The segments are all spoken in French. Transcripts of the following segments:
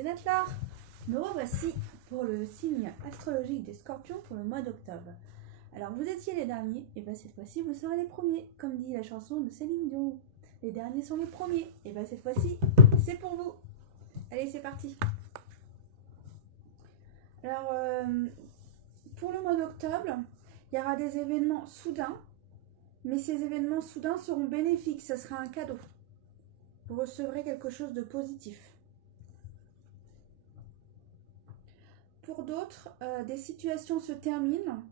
c'est Natlar. Me revoici pour le signe astrologique des Scorpions pour le mois d'octobre. Alors vous étiez les derniers, et bien cette fois-ci vous serez les premiers, comme dit la chanson de Céline Dion. Les derniers sont les premiers, et bien cette fois-ci c'est pour vous. Allez, c'est parti. Alors pour le mois d'octobre, il y aura des événements soudains, mais ces événements soudains seront bénéfiques, ce sera un cadeau. Vous recevrez quelque chose de positif. Pour d'autres, des situations se terminent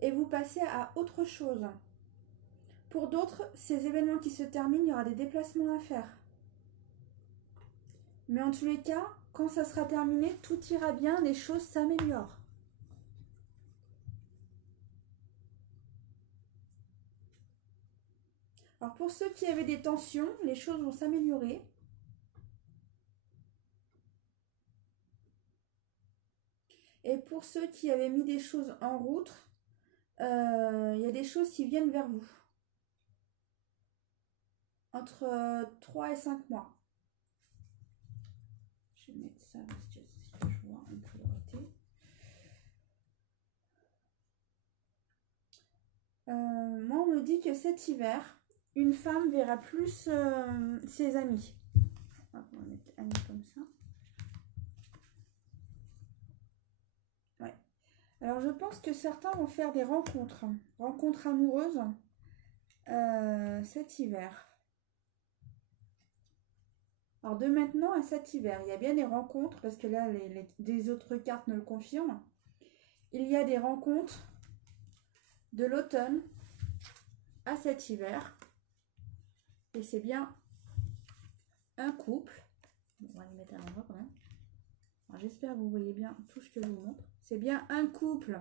et vous passez à autre chose. Pour d'autres, ces événements qui se terminent, il y aura des déplacements à faire. Mais en tous les cas, quand ça sera terminé, tout ira bien, les choses s'améliorent. Alors pour ceux qui avaient des tensions, les choses vont s'améliorer. Et pour ceux qui avaient mis des choses en route, il y a des choses qui viennent vers vous. Entre 3 et 5 mois. Je vais mettre ça parce que c'est ce que je vois en priorité. Moi, on me dit que cet hiver, une femme verra plus ses amis. On va mettre amis comme ça. Ouais. Alors, je pense que certains vont faire des rencontres amoureuses cet hiver. Alors, de maintenant à cet hiver, il y a bien des rencontres, parce que là, des autres cartes me le confirment. Il y a des rencontres de l'automne à cet hiver. Et c'est bien un couple. Bon, on va les mettre à l'endroit quand même. J'espère que vous voyez bien tout ce que je vous montre. C'est bien un couple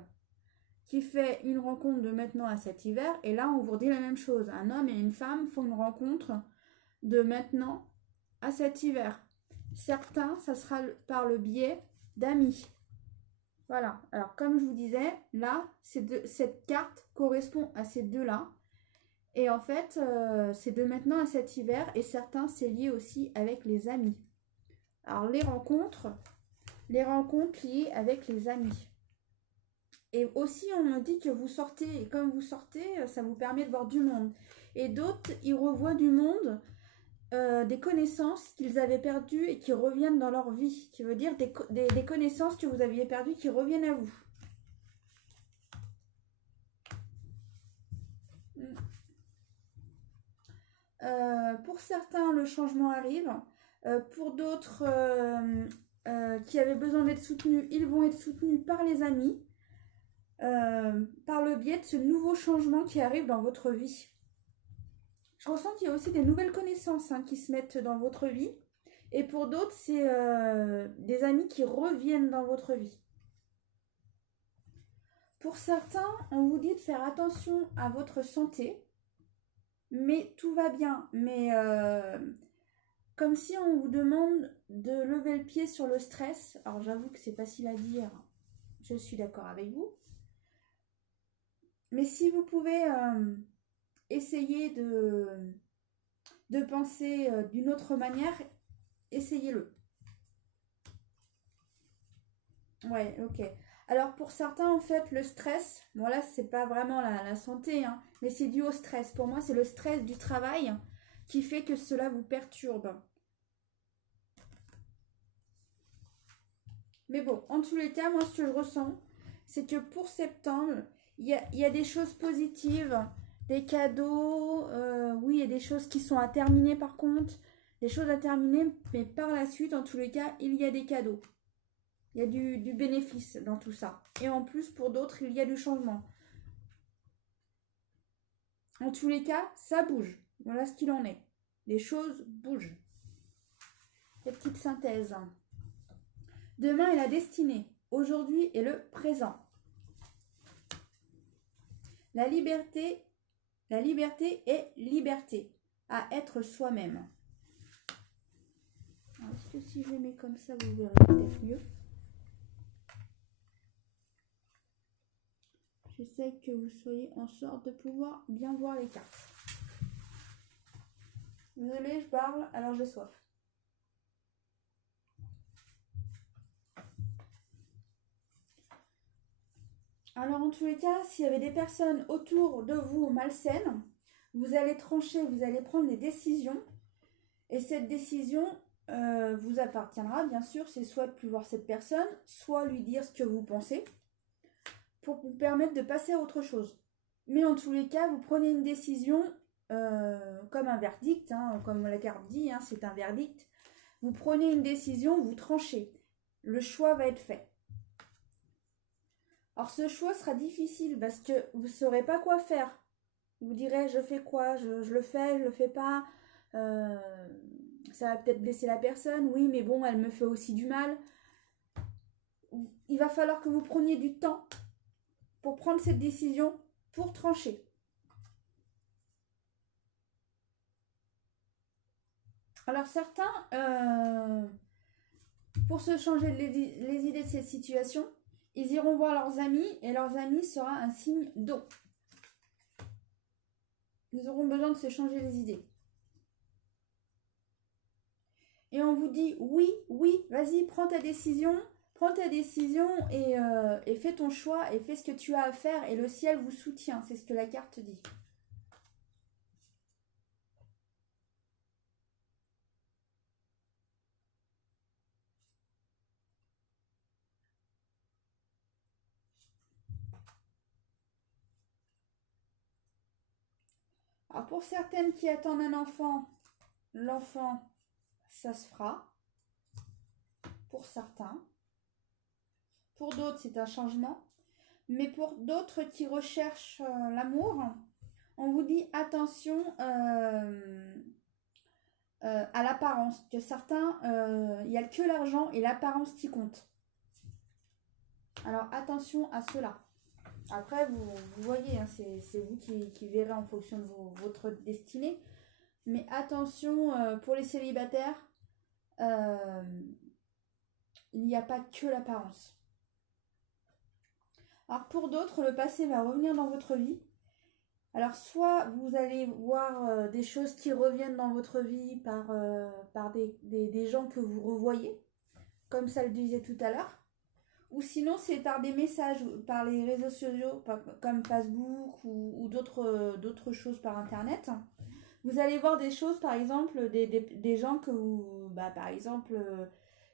qui fait une rencontre de maintenant à cet hiver. Et là, on vous dit la même chose. Un homme et une femme font une rencontre de maintenant à cet hiver. Certains, ça sera par le biais d'amis. Voilà. Alors, comme je vous disais, là, cette carte correspond à ces deux-là. Et en fait, c'est de maintenant à cet hiver. Et certains, c'est lié aussi avec les amis. Alors, les rencontres liées avec les amis. Et aussi, on me dit que vous sortez. Et comme vous sortez, ça vous permet de voir du monde. Et d'autres, ils revoient du monde, des connaissances qu'ils avaient perdues et qui reviennent dans leur vie. Qui veut dire des connaissances que vous aviez perdues qui reviennent à vous. Pour certains, le changement arrive. Pour d'autres qui avaient besoin d'être soutenus, ils vont être soutenus par les amis, par le biais de ce nouveau changement qui arrive dans votre vie. Je ressens qu'il y a aussi des nouvelles connaissances qui se mettent dans votre vie. Et pour d'autres, c'est des amis qui reviennent dans votre vie. Pour certains, on vous dit de faire attention à votre santé. Mais tout va bien. Mais comme si on vous demande de lever le pied sur le stress. Alors j'avoue que c'est facile à dire. Je suis d'accord avec vous. Mais si vous pouvez essayer de penser d'une autre manière, essayez-le. Ouais, ok. Alors pour certains, en fait, le stress, bon là, c'est pas vraiment la santé, mais c'est dû au stress. Pour moi, c'est le stress du travail qui fait que cela vous perturbe. Mais bon, en tous les cas, moi, ce que je ressens, c'est que pour septembre, il y a des choses positives, des cadeaux, oui, il y a des choses qui sont à terminer par contre, des choses à terminer, mais par la suite, en tous les cas, il y a des cadeaux. Il y a du bénéfice dans tout ça. Et en plus, pour d'autres, il y a du changement. En tous les cas, ça bouge. Voilà ce qu'il en est. Les choses bougent. Les petites synthèses. Demain est la destinée. Aujourd'hui est le présent. La liberté est liberté. À être soi-même. Est-ce que si je les mets comme ça, vous verrez peut-être mieux? J'essaie que vous soyez en sorte de pouvoir bien voir les cartes. Désolée, je parle, alors j'ai soif. Alors en tous les cas, s'il y avait des personnes autour de vous malsaines, vous allez trancher, vous allez prendre des décisions. Et cette décision vous appartiendra, bien sûr. C'est soit de plus voir cette personne, soit lui dire ce que vous pensez, pour vous permettre de passer à autre chose. Mais en tous les cas, vous prenez une décision comme un verdict, hein, comme la carte dit, hein, c'est un verdict. Vous prenez une décision, vous tranchez. Le choix va être fait. Alors ce choix sera difficile parce que vous ne saurez pas quoi faire. Vous direz, je fais quoi, je le fais, je le fais pas. Ça va peut-être blesser la personne, oui, mais bon, elle me fait aussi du mal. Il va falloir que vous preniez du temps pour prendre cette décision, pour trancher. Alors certains, pour se changer les idées de cette situation, ils iront voir leurs amis et leurs amis sera un signe d'eau. Ils auront besoin de se changer les idées. Et on vous dit oui, oui, vas-y, prends ta décision et fais ton choix et fais ce que tu as à faire et le ciel vous soutient, c'est ce que la carte dit. Alors pour certaines qui attendent un enfant, l'enfant, ça se fera. Pour certains. Pour d'autres, c'est un changement. Mais pour d'autres qui recherchent l'amour, on vous dit attention à l'apparence. Que certains, il n'y a que l'argent et l'apparence qui compte. Alors attention à cela. Après, vous voyez, hein, c'est vous qui verrez en fonction de votre destinée. Mais attention, pour les célibataires, il n'y a pas que l'apparence. Alors pour d'autres, le passé va revenir dans votre vie. Alors soit vous allez voir des choses qui reviennent dans votre vie par des gens que vous revoyez, comme ça le disait tout à l'heure. Ou sinon c'est par des messages, par les réseaux sociaux, comme Facebook ou d'autres choses par Internet. Vous allez voir des choses, par exemple, des gens que vous... par exemple,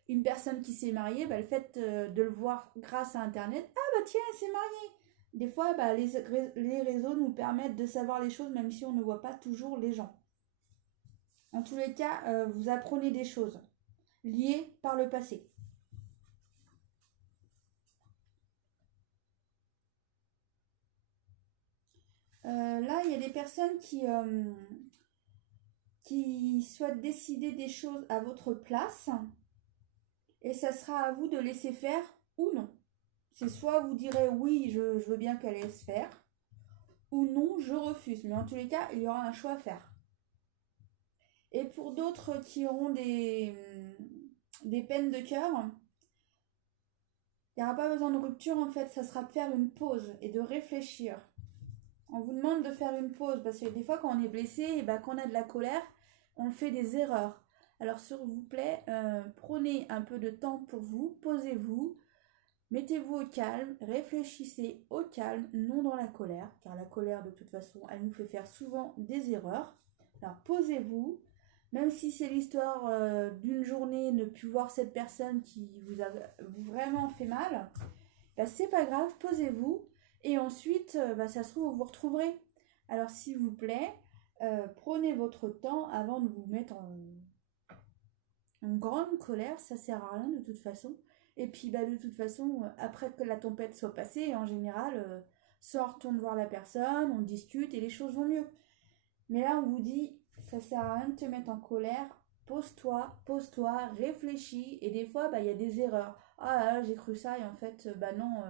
une personne qui s'est mariée, le fait de le voir grâce à Internet, ah tiens, elle s'est mariée. Des fois, les réseaux nous permettent de savoir les choses même si on ne voit pas toujours les gens. En tous les cas, vous apprenez des choses liées par le passé. Là, il y a des personnes qui souhaitent décider des choses à votre place et ça sera à vous de laisser faire ou non. C'est soit vous direz oui, je veux bien qu'elle laisse faire, ou non, je refuse. Mais en tous les cas, il y aura un choix à faire. Et pour d'autres qui auront des peines de cœur, il n'y aura pas besoin de rupture en fait, ça sera de faire une pause et de réfléchir. On vous demande de faire une pause parce que des fois quand on est blessé, et quand on a de la colère, on fait des erreurs. Alors s'il vous plaît, prenez un peu de temps pour vous, posez-vous, mettez-vous au calme, réfléchissez au calme, non dans la colère, car la colère de toute façon, elle nous fait faire souvent des erreurs. Alors posez-vous, même si c'est l'histoire d'une journée, ne plus voir cette personne qui vous a vraiment fait mal, c'est pas grave, posez-vous et ensuite, ça se trouve, vous vous retrouverez. Alors s'il vous plaît, prenez votre temps avant de vous mettre en grande colère, ça sert à rien de toute façon. Et puis de toute façon, après que la tempête soit passée, en général, soit on retourne voir la personne, on discute et les choses vont mieux. Mais là, on vous dit, ça sert à rien de te mettre en colère, pose-toi, réfléchis. Et des fois, il y a des erreurs. Ah là, j'ai cru ça et en fait, non.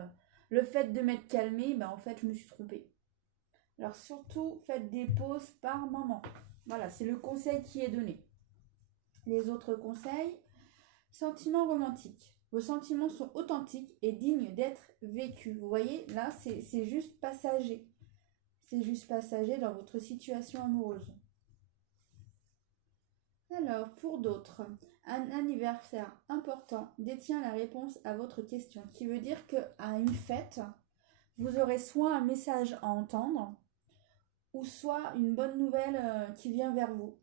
Le fait de m'être calmée, en fait, je me suis trompée. Alors surtout, faites des pauses par moment. Voilà, c'est le conseil qui est donné. Les autres conseils, sentiments romantiques. Vos sentiments sont authentiques et dignes d'être vécus. Vous voyez, là, c'est juste passager. C'est juste passager dans votre situation amoureuse. Alors, pour d'autres, un anniversaire important détient la réponse à votre question, qui veut dire qu'à une fête, vous aurez soit un message à entendre, ou soit une bonne nouvelle qui vient vers vous.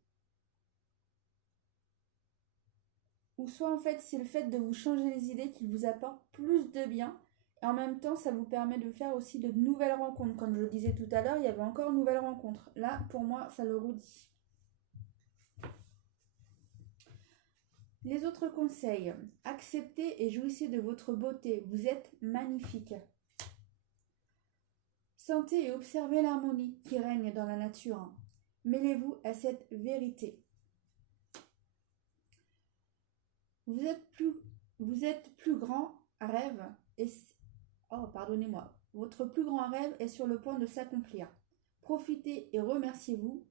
Ou soit en fait c'est le fait de vous changer les idées qui vous apporte plus de bien. Et en même temps ça vous permet de faire aussi de nouvelles rencontres. Comme je le disais tout à l'heure, il y avait encore une nouvelle rencontre. Là pour moi ça le redit. Les autres conseils. Acceptez et jouissez de votre beauté. Vous êtes magnifique. Sentez et observez l'harmonie qui règne dans la nature. Mêlez-vous à cette vérité. Vous êtes plus grand rêve et pardonnez-moi. Votre plus grand rêve est sur le point de s'accomplir. Profitez et remerciez-vous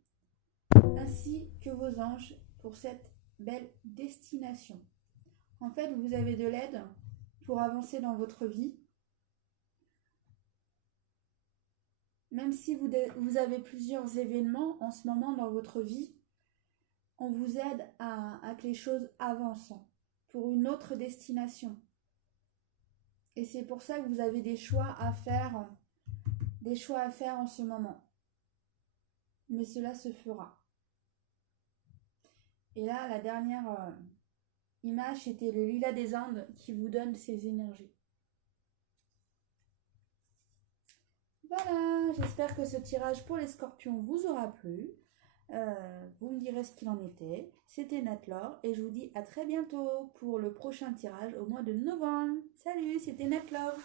ainsi que vos anges pour cette belle destination. En fait, vous avez de l'aide pour avancer dans votre vie. Même si vous avez plusieurs événements en ce moment dans votre vie, on vous aide à que les choses avancent pour une autre destination. Et c'est pour ça que vous avez des choix à faire en ce moment. Mais cela se fera. Et là, la dernière image, c'était le lilas des Indes qui vous donne ces énergies. Voilà, j'espère que ce tirage pour les scorpions vous aura plu. Vous me direz ce qu'il en était. C'était Natlore et je vous dis à très bientôt pour le prochain tirage au mois de novembre. Salut, c'était Natlore.